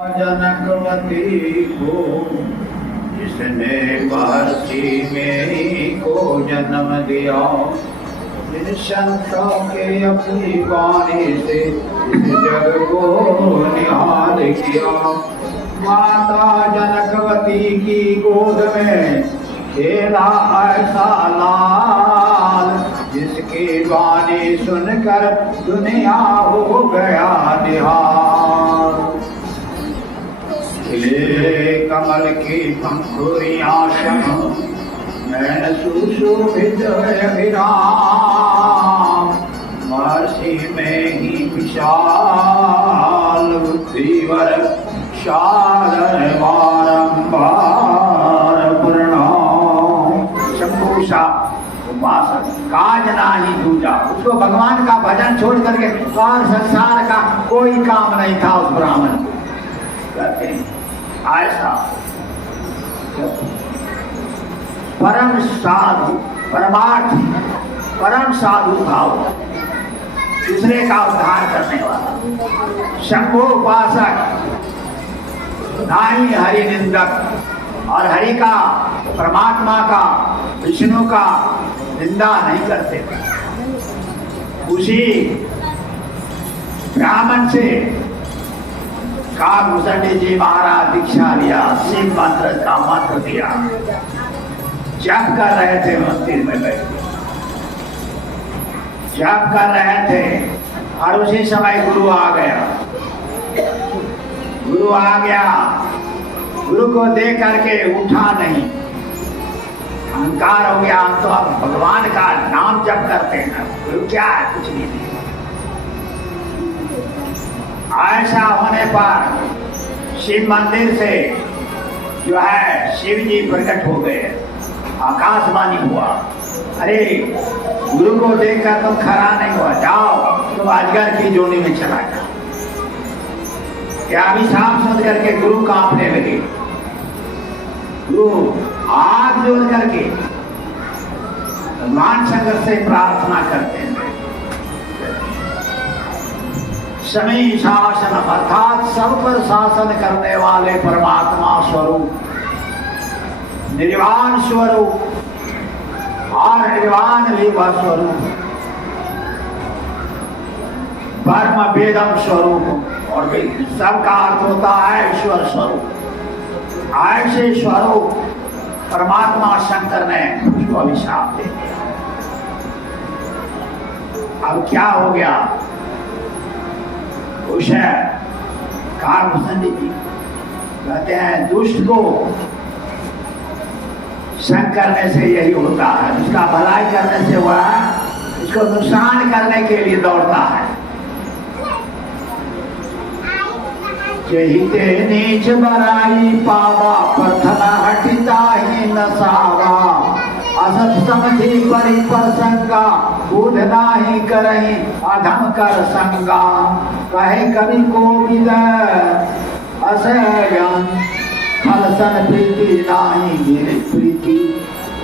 जनकवती को जिसने महर्षि मेरी को जन्म दिया, इन संतों के अपनी वाणी से इस जग को निहाल किया। माता जनकवती की गोद में खेला ऐसा लाल, जिसकी वाणी सुनकर दुनिया हो गया निहाल। खिले कमल की पंखुड़ियां सन, नैन सुशोभित अभिराम, महर्षि में ही विशाल बुद्धिवर शारद बारंबार प्रणाम। शंभूषा उपासक काज नाही दूजा, उसको भगवान का भजन छोड़ करके और संसार का कोई काम नहीं था। उस ब्राह्मण करते ऐसा परम साधु परमार्थ परम साधु था वो, दूसरे का उद्धार करने वाला शंभु उपासक, नाई हरि निंदक, और हरि का परमात्मा का विष्णु का निंदा नहीं करते। उसी ब्राह्मण से कागभूषण जी महाराज दीक्षा लिया, शिव मंत्र का मंत्र दिया, जप कर रहे थे मंदिर में बैठ, जप कर रहे थे। और उसी समय गुरु आ गया। गुरु आ गया, गुरु को देख करके उठा नहीं, अहंकार हो गया। हम तो अब भगवान का नाम जप करते हैं, गुरु क्या है, कुछ नहीं। ऐसा होने पर शिव मंदिर से जो है शिव जी प्रकट हो गए, आकाशवाणी हुआ, अरे गुरु को देखकर तुम खड़ा नहीं हुआ, जाओ तुम अजगर की जोनी में चला जाओ। क्या अभिशाप सुन करके गुरु कांपने लगे। गुरु हाथ जोड़ करके भगवान शंकर से प्रार्थना करते हैं। समी शासन अर्थात सब पर शासन करने वाले परमात्मा स्वरूप, निर्वाण स्वरूप और निर्वाण लीला स्वरूप, परम वेदम स्वरूप, और सबका अर्थ होता है ईश्वर स्वरूप। ऐसे स्वरूप परमात्मा शंकर ने उसको अभिशाप दे दिया। अब क्या हो गया, उस कागभूषण जी कहते हैं दुष्ट को संग करने से यही होता है, उसका भलाई करने से वह इसको नुकसान करने के लिए दौड़ता है। हिते नीच बराई पावा, प्रथम हटिता ही नसावा, असत समझी परि प्रसंगा, बुध नाही करही अधम कर संगा, कहे कवि कोविद असयन, फलसन प्रीति नाही गिरि प्रीति,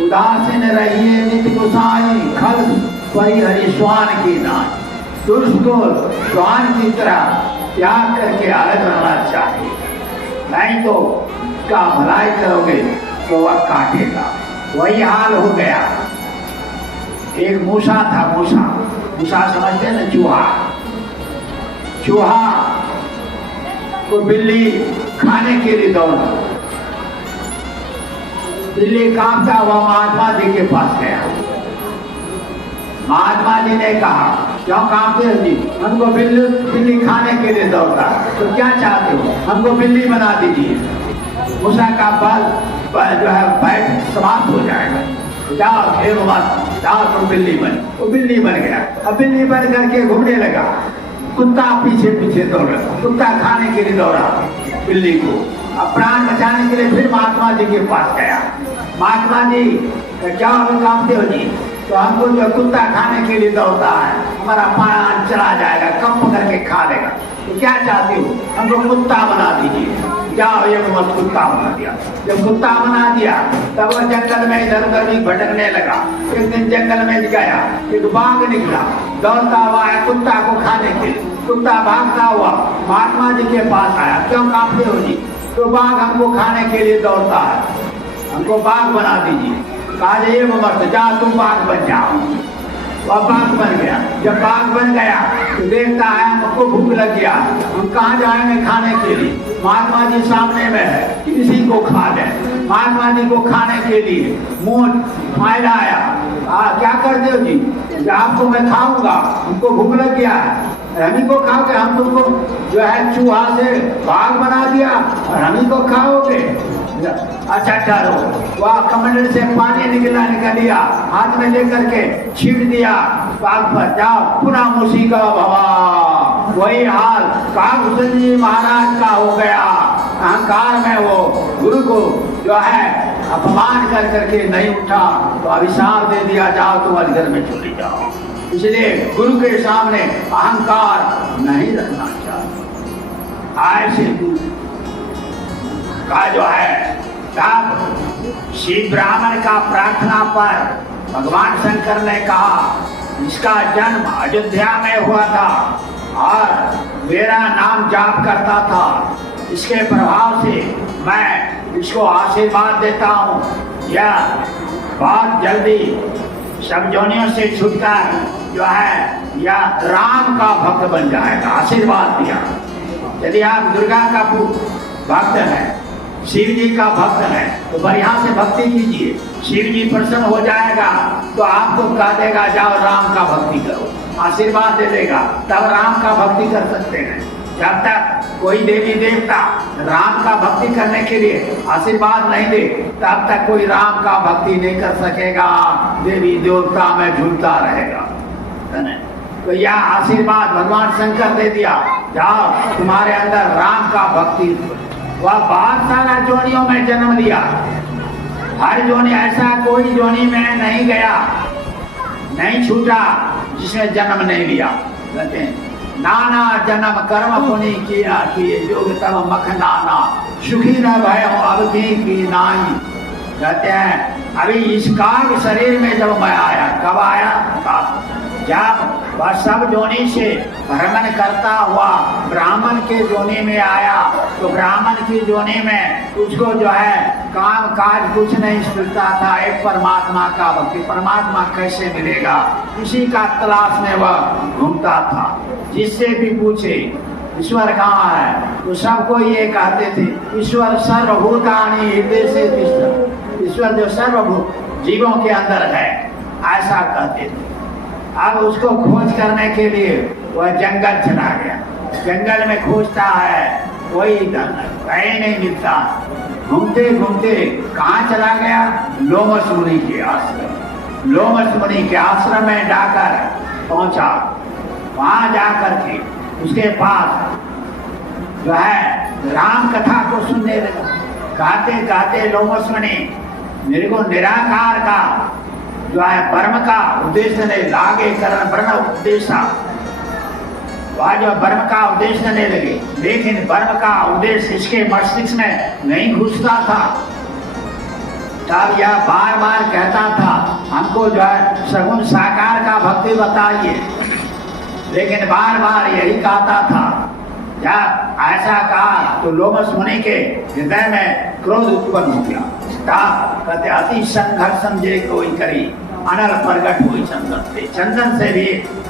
उदासीन रहिए नित गुसाई, खल परिहरि श्वान की नाई। दुष्ट को श्वान की तरह त्याग करके अलग रहना चाहिए, नहीं तो उसका भलाई करोगे तो वह काटेगा। वही हाल हो गया। एक मूसा था, मूसा समझते ना, चूहा, चूहा को बिल्ली खाने के लिए दौड़ा। बिल्ली कांपता हुआ महात्मा जी के पास गया। महात्मा जी ने कहा, क्यों कांपते हो जी? हमको बिल्ली खाने के लिए दौड़ता, तो क्या चाहते हो, हमको बिल्ली बना दीजिए। मूसा का बल जो है पैर समाप्त हो जाएगा, जाओ फिर मत, जाओ तुम बिल्ली बन। वो बिल्ली बन गया। अब बिल्ली बन करके घूमने लगा, कुत्ता पीछे पीछे दौड़ा, कुत्ता खाने के लिए दौड़ा बिल्ली को। अब प्राण बचाने के लिए फिर महात्मा जी के पास गया। महात्मा जी क्या हमें कांपते हो जी? तो हमको जो कुत्ता खाने के लिए दौड़ता है, हमारा प्राण चला जाएगा, कंप करके खा लेगा, तो क्या चाहते हो, हमको कुत्ता बना दीजिए। जाओ ये मत, कुत्ता बना दिया। जब कुत्ता बना दिया तब वह जंगल में इधर उधर भी भटकने लगा। एक दिन जंगल में गया, एक बाघ निकला, दौड़ता हुआ है कुत्ता को खाने के लिए। कुत्ता भागता हुआ महात्मा जी के पास आया, क्यों कांपते हो जी? तो बाघ हमको खाने के लिए दौड़ता है, हमको बाघ बना दीजिए। कहा ये मत जा, तुम बाघ बन जाओ। वह बाघ बन गया। जब बाघ बन गया तो देखता है हमको भूख लग गया, हम कहाँ जाएंगे खाने के लिए? महात्मा जी सामने में है, इसी को खा ले। महात्मा जी को खाने के लिए मुंह फैलाया। क्या करते हो जी? आपको मैं खाऊंगा, हमको भूख लग गया है, हमी को खाओगे? हम तुमको जो है चूहा से बाघ बना दिया और हमी को खाओगे? अच्छा ठहरो। वह कमंडल से पानी निकल लिया, हाथ में लेकर के छीट दिया बाघ पर। जाओ पुनः उसी का भवा। वही हाल कागभूषण जी महाराज का हो गया। अहंकार में वो गुरु को जो है अपमान कर करके नहीं उठा तो अभिशाप दे दिया, जाओ तुम घर में चले जाओ। इसलिए गुरु के सामने अहंकार नहीं रखना चाहिए। ऐसे गुरु का जो है तब श्री ब्राह्मण का प्रार्थना पर भगवान शंकर ने कहा, इसका जन्म अयोध्या में हुआ था और मेरा नाम जाप करता था, इसके प्रभाव से मैं इसको आशीर्वाद देता हूँ, यह बहुत जल्दी सब जोनियों से छूटकर जो है या राम का भक्त बन जाएगा। आशीर्वाद दिया। यदि आप दुर्गा का भक्त हैं, शिव जी का भक्त है तो बढ़िया से भक्ति कीजिए, शिव जी प्रसन्न हो जाएगा तो आपको कह देगा जाओ राम का भक्ति करो, आशीर्वाद दे देगा, तब राम का भक्ति कर सकते हैं। जब तक कोई देवी देवता राम का भक्ति करने के लिए आशीर्वाद नहीं दे तब तक कोई राम का भक्ति नहीं कर सकेगा, देवी देवता में झूलता रहेगा। तो यह आशीर्वाद भगवान शंकर दे दिया, जाओ तुम्हारे अंदर राम का भक्ति। वह बहुत सारा जोनियों में जन्म लिया, हर जोनी ऐसा कोई जोनी में नहीं गया, नहीं छूटा जिसने जन्म नहीं लिया। कहते हैं नाना जन्म कर्म पुनि किया किए योग तब मख नाना, सुखी न भय अब की नाई। कहते हैं अभी इस काग शरीर में जब मैं आया, कब आया? जब वह सब जोनी से भ्रमण करता हुआ ब्राह्मण के जोनी में आया तो ब्राह्मण की जोनी में उसको जो है काम काज कुछ नहीं मिलता था, एक परमात्मा का भक्ति। परमात्मा कैसे मिलेगा, इसी का तलाश में वह घूमता था। जिससे भी पूछे ईश्वर कहाँ है तो सबको ये कहते थे ईश्वर सर्वभूतानि हृदय से तिष्ठति। ईश्वर जो सर्वभूत जीवों के अंदर है ऐसा कहते थे। अब उसको खोज करने के लिए वह जंगल चला गया, जंगल में खोजता है, कोई कहीं नहीं मिलता। घूमते घूमते कहाँ चला गया? लोमस मुनि के आश्रम। लोमस मुनि के आश्रम में जाकर पहुंचा। वहां जाकर के उसके पास जो है राम कथा को सुनने लगा। कहते कहते लोमस मुनि मेरे को निराकार का जो है ब्रह्म का उद्देश्य ने लागे करण ब्रह्म उपदेशा, वह जो ब्रह्म का उद्देश्य देने लगे, लेकिन ब्रह्म का उद्देश्य इसके मस्तिष्क में नहीं घुसता था। तब यह बार बार कहता था हमको जो है सगुण साकार का भक्ति बताइए, लेकिन बार बार यही कहता था। जब ऐसा कहा तो लोमस मुनि के हृदय में क्रोध उत्पन्न हो गया। कहते अति संघर्षण जे कोई करी अनल प्रकट हुई चंदन से, चंदन से भी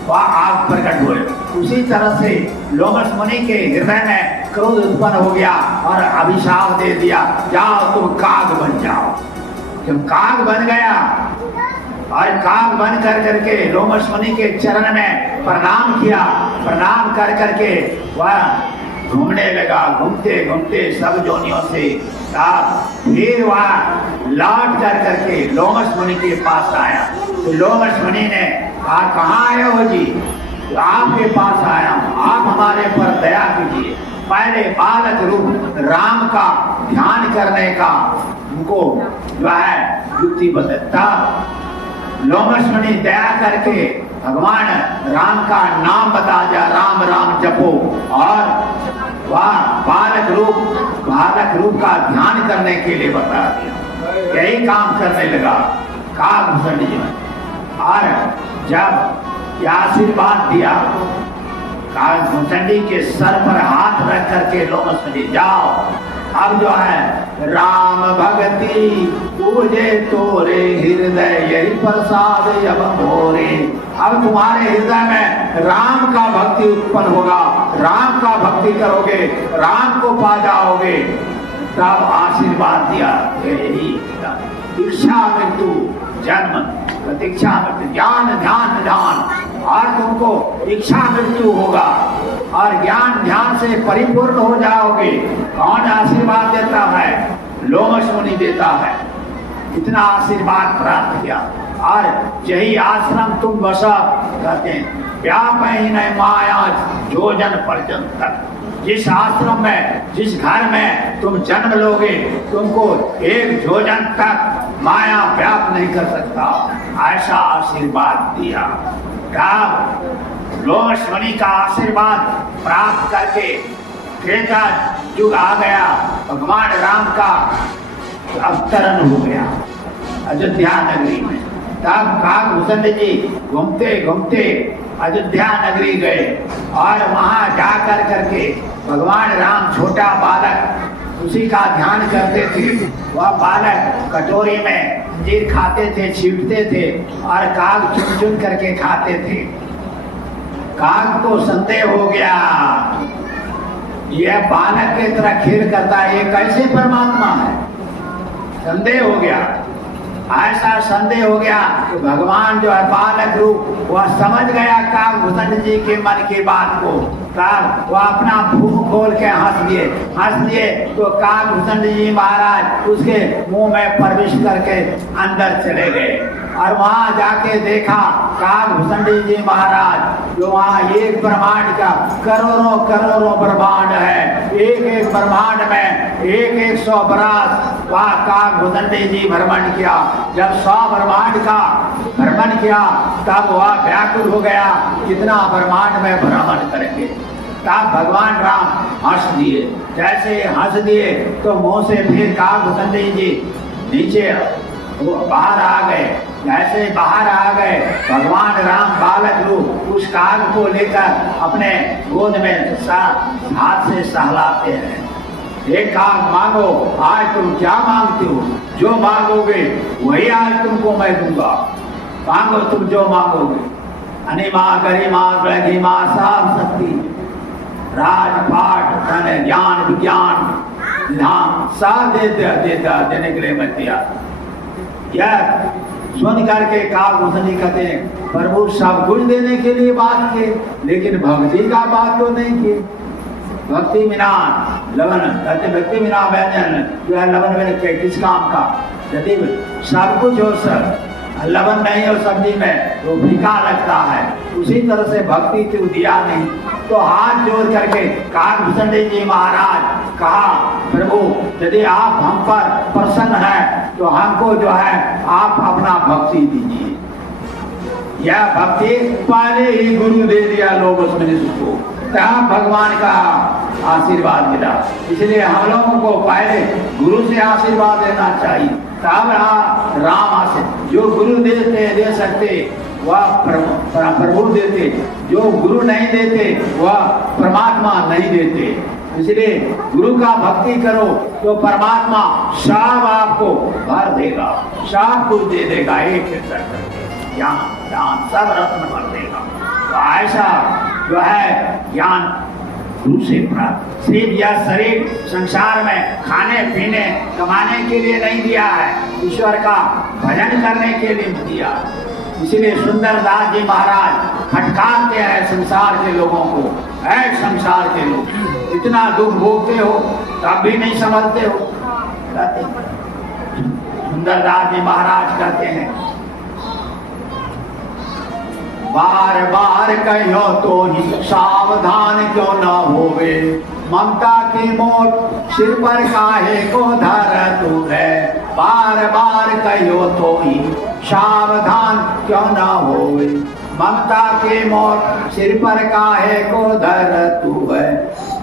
वह आग प्रकट हुए। उसी तरह से लोमस मुनि के हृदय में क्रोध उत्पन्न हो गया और अभिशाप दे दिया, जाओ तुम काग बन जाओ। जब काग बन गया और काग बन कर करके लोमस मुनि के चरण में प्रणाम किया, प्रणाम कर करके वह घूमने लगा। घूमते घूमते सब जोनियों से फिर वह लौट कर करके लोमस मुनि के पास आया। तो लोमस मुनि ने कहा कहाँ आए हो जी? तो आपके पास आया हूँ, आप हमारे पर दया कीजिए। पहले बालक रूप राम का ध्यान करने का उनको जो है युक्ति बताता। लोमस मुनि दया करके भगवान राम का नाम बता दिया, राम राम जपो, और वह बालक रूप का ध्यान करने के लिए बता दिया। यही काम करने लगा कागभूषण जी। और जब यह आशीर्वाद दिया काग भुसंडी के सर पर हाथ रख करके लोमस जाओ, अब जो है राम भक्ति पूजे तोरे हृदय यही प्रसाद अब मोरे। अब तुम्हारे हृदय में राम का भक्ति उत्पन्न होगा, राम का भक्ति करोगे, राम को पा जाओगे, तब आशीर्वाद दिया। यही इच्छा मृत्यु जन्म प्रतीक्षा मृत्यु ज्ञान ध्यान ध्यान, और तुमको इच्छा मृत्यु होगा और ज्ञान ध्यान से परिपूर्ण हो जाओगे। कौन आशीर्वाद देता है? लोमश मुनि देता है। इतना आशीर्वाद प्राप्त किया। और यही आश्रम तुम बसा कहते हैं, व्याप ही नहीं माया जोजन पर्यंत तक। जिस आश्रम में, जिस घर में तुम जन्म लोगे, तुमको एक जोजन तक माया व्याप नहीं कर सकता, ऐसा आशीर्वाद दिया। लोमश मुनि का आशीर्वाद प्राप्त करके त्रेता युग आ गया, भगवान राम का अवतरण हो गया अयोध्या नगरी में। तब काग भुसंडी जी घूमते घूमते अयोध्या नगरी गए और वहां जाकर करके भगवान राम छोटा बालक उसी का ध्यान करते थे। वह बालक कटोरी में अंजीर खाते थे, छींटते थे और काग चुन चुन करके खाते थे। काग को संदेह हो गया, यह बालक की तरह खेल करता है, ये कैसे परमात्मा है? संदेह हो गया। ऐसा संदेह हो गया तो भगवान जो है बालक रूप वह समझ गया काग भुसंडी जी के मन की बात को। काग वह अपना मुंह खोल के हंस दिए तो काग भुसंडी जी महाराज उसके मुंह में प्रवेश करके अंदर चले गए। और वहां जाके देखा काग भुसंडी जी महाराज जो वहाँ एक ब्रह्मांड का करोड़ों करोड़ों ब्रह्मांड है, एक एक ब्रह्मांड में एक 100 बरस वह काग भुसंडी जी भ्रमण किया। जब 100 ब्रह्मांड का भ्रमण किया तब वह व्याकुल हो गया, कितना ब्रह्मांड में भ्रमण करेंगे। तब भगवान राम हंस दिए। जैसे हंस दिए तो मुंह से फिर काग भुसंडी जी नीचे बाहर आ गए। जैसे बाहर आ गए भगवान राम बालक रूप उस काग को लेकर अपने गोद में हाथ से सहलाते हैं। एक काग मांगो, आज तुम क्या मांगते हो? जो मांगोगे वही आज तुमको मैं दूंगा। मांगो तुम जो मांगोगे, अनिमा गरिमा गरिमा साफ शक्ति राजपाट धन ज्ञान विज्ञान ध्यान सब देने के लिए मैं तैयार। यह सुन करके काग भुसंडी कहते हैं, प्रभु सब कुछ देने के लिए बात किए लेकिन भक्ति का बात तो नहीं की। भक्ति बिना लवन कहते, भक्ति बिना व्यंजन जो है लवन में किस काम का? यदि सब कुछ हो सर लवन नहीं हो सब्जी में तो फीका लगता है, उसी तरह से भक्ति तो दिया नहीं। तो हाथ जोड़ करके काग भुसंडी जी महाराज कहा, प्रभु यदि आप हम पर प्रसन्न हैं तो हमको जो है आप अपना भक्ति दीजिए। यह भक्ति पहले ही गुरु दे दिया लोगों ने उसको, तब भगवान का आशीर्वाद मिला। इसलिए हम लोगों को पहले गुरु से आशीर्वाद लेना चाहिए, तब राम आशीर्वाद। जो गुरु दे सकते वह प्रभु देते, जो गुरु नहीं देते वह परमात्मा नहीं देते। इसलिए गुरु का भक्ति करो तो परमात्मा सब आपको भर देगा, सब कुछ दे देगा, एक ज्ञान सब रत्न भर देगा। तो ऐसा जो है ज्ञान गुरु से प्राप्त। सिर्फ यह शरीर संसार में खाने पीने कमाने के लिए नहीं दिया है, ईश्वर का भजन करने के लिए दिया। इसीलिए सुंदरदास जी महाराज फटकारते हैं संसार के लोगों को, ऐ संसार के लोग इतना दुख भोगते हो तब भी नहीं समझते हो। सुंदरदास जी महाराज कहते हैं, बार बार कहो तो ही सावधान क्यों न होवे, ममता की मोट सिर पर काहे को धर तू है। बार बार कहो तो ही सावधान क्यों न होवे, ममता के मोट सिर पर काहे को धर तू है।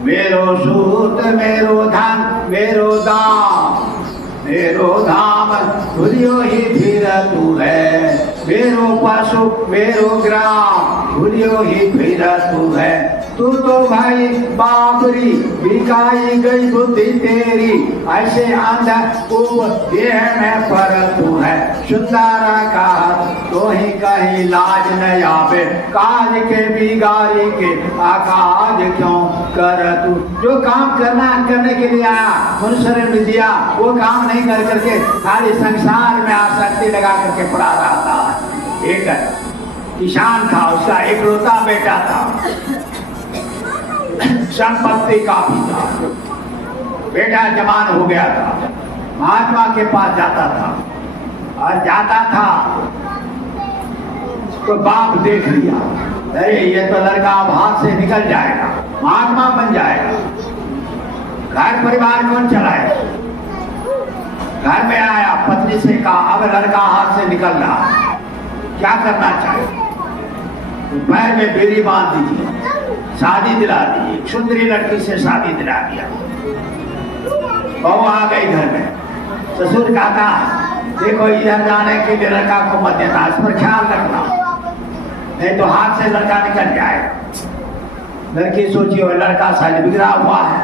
मेरो सूत मेरो धन मेरो दाम मेरो धाम भूलियो ही फिर तू है। मेरो पशु मेरो ग्राम भूलियो ही फिर तू है। तू तो भाई बाबरी बिकाई गई बुद्धि तेरी, ऐसे अंधकूप देह में पर तू है सुंदर का, तो ही कहीं लाज न आवे काज के बिगाड़ी के, आकाज क्यों कर तू। जो काम करने के लिए आया मनुष्य ने दिया, वो काम नहीं कर करके खाली संसार में आसक्ति लगा करके पड़ा रहा था। एक किसान था, उसका एकलौता बेटा था, संपत्ति काफी था, बेटा जवान हो गया था, महात्मा के पास जाता था और जाता था तो बाप देख लिया, अरे ये तो लड़का अब हाथ से निकल जाएगा, महात्मा बन जाएगा, घर परिवार कौन चलाएगा। घर में आया, पत्नी से कहा अब लड़का हाथ से निकल रहा है, क्या करना चाहिए। पैर में बेड़ी बांध दीजिए, शादी दिला दीजिए। सुंदरी लड़की से शादी दिला दिया। बहू आ गई घर में, ससुर कहता देखो इधर जाने के लिए लड़का को मत देना, इस पर ख्याल रखना, नहीं तो हाथ से लड़का निकल जाएगा। लड़की सोची हो लड़का शायद बिगड़ा हुआ है,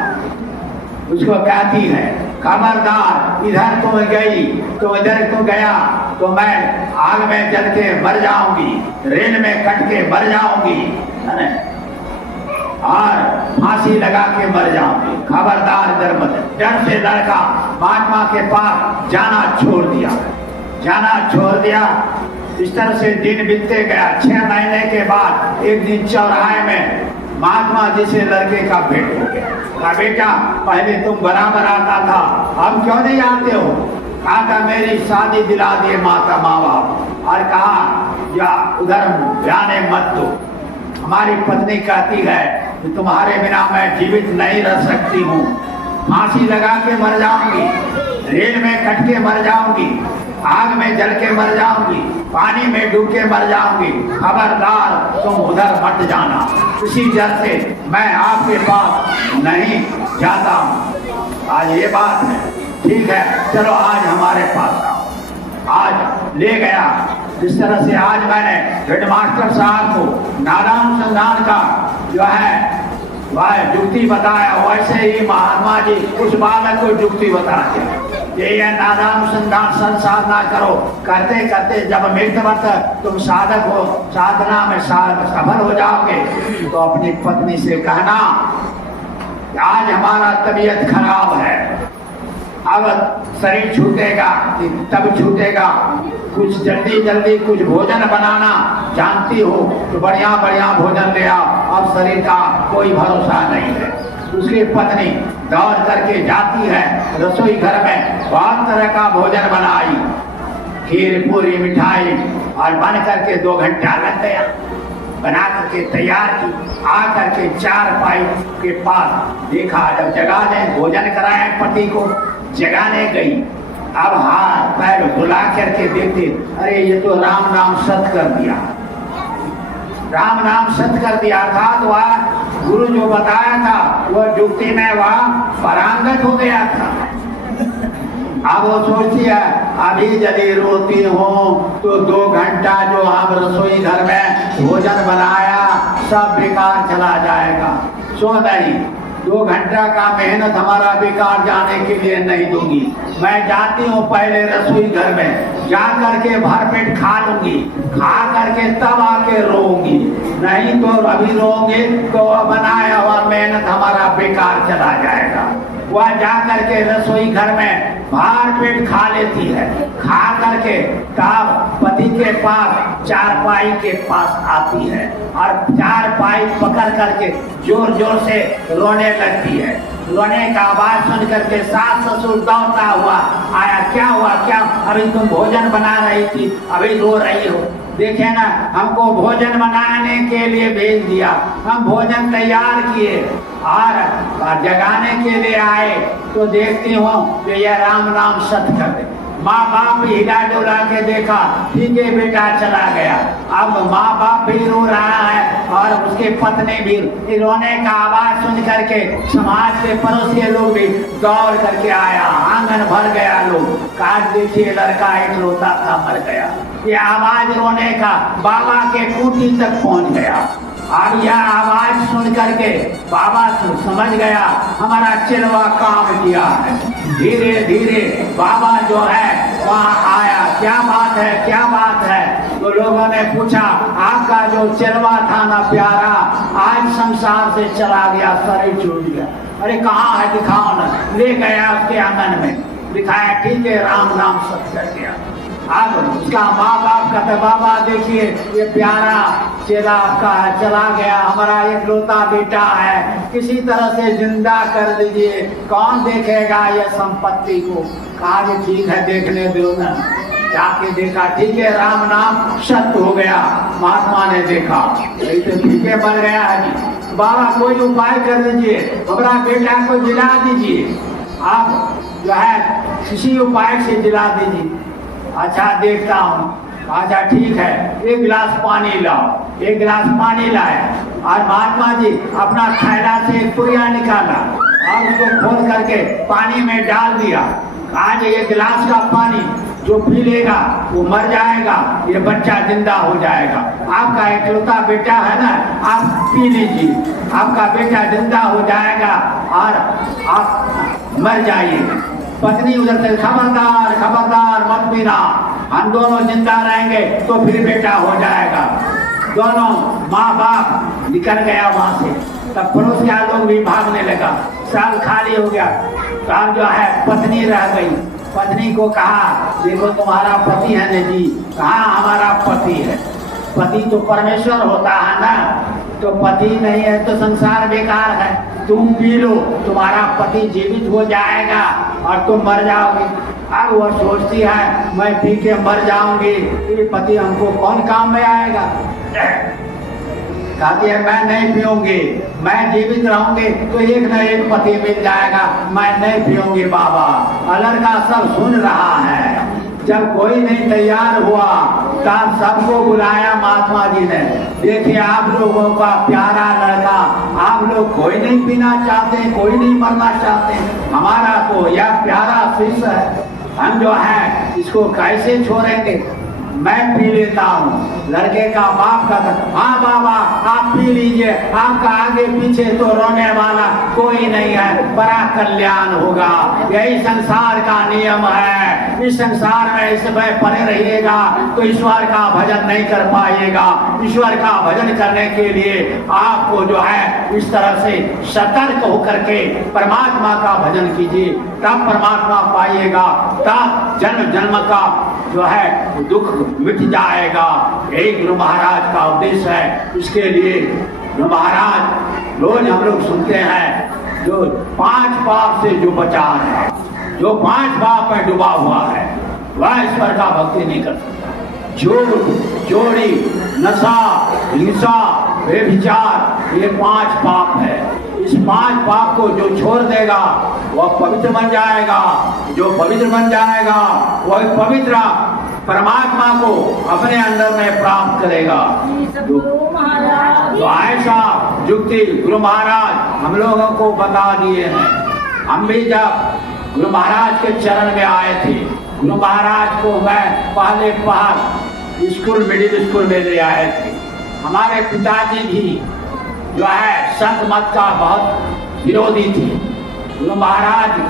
उसको कहती है खबरदार इधर तुम गई तो इधर तुम गया तो मैं आग में जल के मर जाऊंगी, रेल में कट के मर जाऊंगी और फांसी लगा के मर जाऊंगी, खबरदार इधर मत। डर से लड़का महात्मा के पास जाना छोड़ दिया। इस तरह से दिन बीतते गया। 6 महीने के बाद एक दिन चौराहे में महात्मा जी से लड़के का भेंट हो गया। कहा बेटा पहले तुम बराबर आता था, अब क्यों नहीं आते हो। कहा मेरी शादी दिला दिए माता माँ बाप, और कहा या उधर जाने मत दो। हमारी पत्नी कहती है कि तुम्हारे बिना मैं जीवित नहीं रह सकती हूँ, फांसी लगा के मर जाऊंगी, रेल में कट के मर जाऊंगी, आग में जल के मर जाऊंगी, पानी में डूब के मर जाऊंगी, खबरदार तुम उधर मत जाना। इसी डर से मैं आपके पास नहीं जाता हूँ। आज ये बात है, ठीक है चलो आज हमारे पास आओ। आज ले गया। जिस तरह से आज मैंने हेडमास्टर साहब को नादानुसंधान का जो है वह युक्ति बताया, वैसे ही महात्मा जी उस बालक को युक्ति बताते ये नादानुसंधान संसाधना करो। करते करते जब मृत्यवत तुम साधक हो, साधना में सफल हो जाओगे तो अपनी पत्नी से कहना आज हमारा तबीयत खराब है, अब शरीर छूटेगा तब छूटेगा, कुछ जल्दी कुछ भोजन बनाना जानती हो तो बढ़िया भोजन ले आओ, अब शरीर का कोई भरोसा नहीं है। उसकी पत्नी दौड़ करके जाती है रसोई घर में, बहुत तरह का भोजन बनाई, खीर पूरी मिठाई, और बन करके 2 घंटा लग गया। बना करके तैयार की। आ करके 4 पाई के पास देखा, जब जगाने भोजन कराए पति को, जगाने गई। अब हाथ पैर बुला करके देखते, अरे ये तो राम नाम सत कर दिया, राम नाम सत कर दिया था। तो वह गुरु जो बताया था वह युक्ति में वह परांगत हो गया था। अब वो सोचती है अभी यदि रोती हो तो 2 घंटा जो हम रसोई घर में भोजन बनाया सब बेकार चला जाएगा। सो नहीं, 2 घंटा का मेहनत हमारा बेकार जाने के लिए नहीं दूंगी। मैं जाती हूँ पहले रसोई घर में, जा करके भर पेट खा लूंगी, खा करके तब आके रोऊंगी, नहीं तो अभी रोओगे तो बनाया हुआ मेहनत हमारा बेकार चला जाएगा। वह जा करके रसोई घर में भार पेट खा लेती है, खा करके तब पति के पास 4 पाई के पास आती है और 4 पाई पकड़ करके जोर जोर से रोने लगती है। रोने का आवाज सुन करके सास ससुर दौड़ता हुआ आया, क्या हुआ, क्या अभी तुम भोजन बना रही थी, अभी रो रही हो। देखे ना, हमको भोजन बनाने के लिए भेज दिया, हम भोजन तैयार किए और जगाने के लिए आए तो देखती हूँ कि यह राम नाम सत कर दे। माँ बाप भी हिला डोला के देखा, ठीक है बेटा चला गया। अब माँ बाप भी रो रहा है और उसके पत्नी भी रोने का आवाज सुन करके समाज के पड़ोसी लोग भी दौड़ करके आया, आंगन भर गया लोग। काश देखिए लड़का एकलौता था मर गया। ये आवाज रोने का बाबा के कुटी तक पहुंच गया अब यह आवाज सुन करके बाबा समझ गया हमारा चिलवा काम किया है। धीरे धीरे बाबा जो है वहाँ आया, क्या बात है क्या बात है। तो लोगों ने पूछा आपका जो चिलवा था ना प्यारा, आज संसार से चला गया, शरीर छूट गया। अरे कहाँ है, दिखाओ ना। ले गया उसके आंगन में, दिखाया, ठीक है राम नाम सत्य किया। अब उसका माँ बाप कहते बाबा देखिए ये प्यारा चेला आपका है, चला गया, हमारा इकलौता बेटा है, किसी तरह से जिंदा कर दीजिए, कौन देखेगा ये संपत्ति को। कहा कि ठीक है देखने दो ना। जाके देखा, ठीक है राम नाम सत्य हो गया। महात्मा ने देखा तो ठीक है बन गया है जी। बाबा कोई उपाय कर दीजिए, हमारा बेटा को जिला दीजिए, आप जो है किसी उपाय से जिला दीजिए। अच्छा देखता हूँ। अच्छा ठीक है, एक गिलास पानी लाओ। एक गिलास पानी लाए और महात्मा जी अपना थैला से एक पुड़िया निकाला और उसको खोल करके पानी में डाल दिया। आज ये गिलास का पानी जो पी लेगा वो मर जाएगा, ये बच्चा जिंदा हो जाएगा। आपका इकलौता बेटा है ना, आप पी लीजिए, आपका बेटा जिंदा हो जाएगा और आप मर जाइए। पत्नी उधर से खबरदार खबरदार मत पीना, हम दोनों जिंदा रहेंगे तो फिर बेटा हो जाएगा। दोनों माँ बाप निकल गया वहां से। तब पड़ोस के लोग भी भागने लगा, साल खाली हो गया। तब जो है पत्नी रह गई। पत्नी को कहा देखो तुम्हारा पति है न जी। कहा हमारा पति है। पति तो परमेश्वर होता है ना, तो पति नहीं है तो संसार बेकार है। तुम पी लो, तुम्हारा पति जीवित हो जाएगा और तुम मर जाओगे। अब वह सोचती है मैं पी के मर जाऊंगी, ये पति हमको कौन काम में आएगा। कहती है मैं नहीं पीऊंगी, मैं जीवित रहूंगी तो एक न एक पति मिल जाएगा, मैं नहीं पीऊंगी बाबा। लड़का सब सुन रहा है। जब कोई नहीं तैयार हुआ तब सबको बुलाया महात्मा जी ने। देखिए आप लोगों का प्यारा लड़का, आप लोग कोई नहीं पीना चाहते, कोई नहीं मरना चाहते, हमारा तो यह प्यारा शिष्य है, हम जो है इसको कैसे छोड़ेंगे। मैं पी लेता हूँ। लड़के का बाप का हाँ बाबा आप पी लीजिए, आपका आगे पीछे तो रोने वाला कोई नहीं है, बड़ा कल्याण होगा। यही संसार का नियम है। इस संसार में इसमें पड़े रहिएगा तो ईश्वर का भजन नहीं कर पाइएगा। ईश्वर का भजन करने के लिए आपको जो है इस तरह से सतर्क होकर के परमात्मा का भजन कीजिए, तब परमात्मा पाइएगा, तब जन्म जन्म का जो है दुख मिट जाएगा। यही गुरु महाराज का उद्देश्य है। इसके लिए गुरु महाराज रोज हम लोग सुनते हैं जो 5 पाप से जो बचा है, जो 5 पाप में डूबा हुआ है वह ईश्वर का भक्ति नहीं कर सकता। झूठ, चोरी, नशा, हिंसा, व्यभिचार, ये 5 पाप है। इस 5 पाप को जो छोड़ देगा वह पवित्र बन जाएगा। जो पवित्र बन जाएगा वह पवित्र परमात्मा को अपने अंदर में प्राप्त करेगा। तो ऐसा युक्ति गुरु महाराज हम लोगों को बता दिए हैं। हम भी जब गुरु महाराज के चरण में आए थे, गुरु महाराज को मैं पहले पहाड़ स्कूल मिडिल स्कूल में ले आए थे। हमारे पिताजी भी जो है संत मत का बहुत विरोधी थे। गुरु महाराज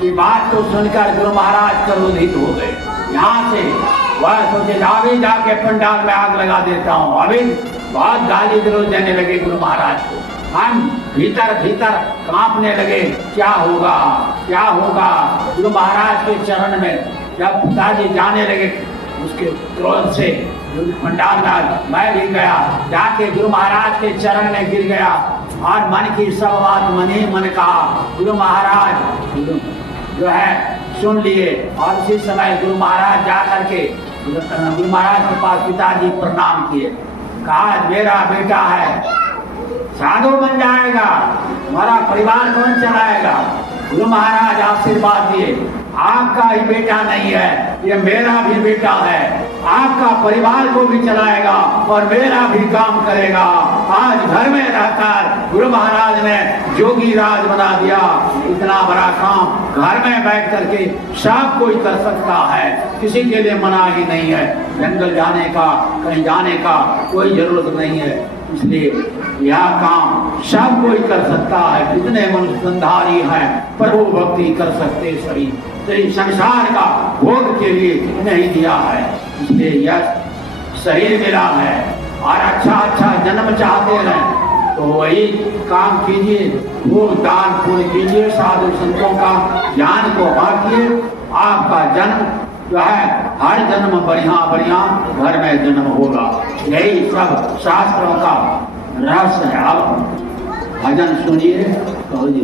की बात को सुनकर गुरु महाराज क्रोधित हो गए। यहाँ से वह सोचे अभी जाके पंडाल में आग लगा देता हूँ। अभी बहुत गाली गलौज देने लगे गुरु महाराज को। हम भीतर भीतर कांपने लगे, क्या होगा क्या होगा। गुरु महाराज के चरण में जब पिताजी जाने लगे उसके क्रोध से पंडाल में मैं भी गया, जाके गुरु महाराज के चरण में गिर गया और मन की सब बात मन ही मन कहा। गुरु महाराज जो है सुन लिए और उसी समय गुरु महाराज जा करके गुरु महाराज के पास पिताजी प्रणाम किए। कहा मेरा बेटा है, साधु बन जाएगा, हमारा परिवार कौन चलाएगा। गुरु महाराज आशीर्वाद दिए, आपका ही बेटा नहीं है, ये मेरा भी बेटा है, आपका परिवार को भी चलाएगा और मेरा भी काम करेगा। आज घर में रहकर गुरु महाराज ने जोगी राज बना दिया। इतना बड़ा काम घर में बैठ करके सब कोई कर सकता है, किसी के लिए मना ही नहीं है। जंगल जाने का, कहीं जाने का कोई जरूरत नहीं है। इसलिए यह काम सब कोई कर सकता है, जितने मनुष्यधारी हैं प्रभु भक्ति कर सकते सही, तो संसार का भोग के लिए नहीं दिया है। इसलिए यह शरीर मिला है और अच्छा अच्छा जन्म चाहते हैं तो वही काम कीजिए, वो दान पुण्य कीजिए, साधु संतों का ज्ञान को बांटिए। आपका जन्म जो है हर जन्म बढ़िया बढ़िया घर में जन्म होगा। यही सब शास्त्रों का रहस्य है। अब भजन सुनिए। कहो जी।